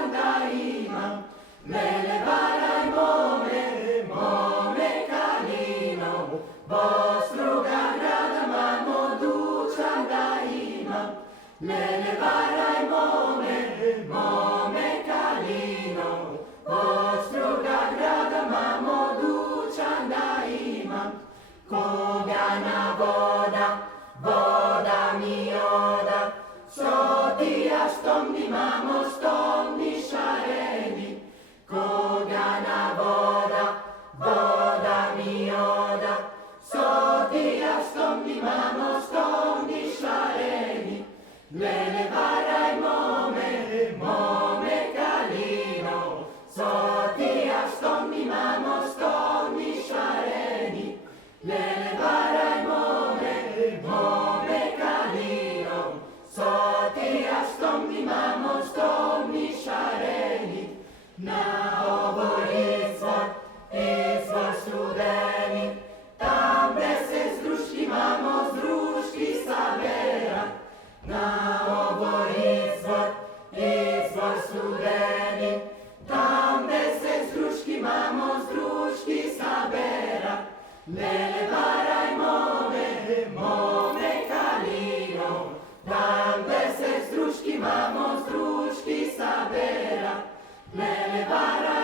dučanda ima, mele varaj mome kalino, Bostruga grada mamo dučanda ima, mele varaj mome kalino, Bostruga grada mamo dučanda ima, kogana voda mi oda, sotija stomni mamo stomni šareni, kogana voda mi oda, sotija stomni mamo stomni šareni, lele varaj mome kalino, sotija stomni mamo stomni šareni, lele varaj mome kalino, sotija stomni mamo stomni šareni, na ovo izvor studeni, tam gde se zdruški mamo zdruški sabera, na ovo izvor studeni, tam gde se zdruški mamo zdruški sabera, lele varaj mome kalino, tam gde se zdruški mamo zdruški sabera, lele varaj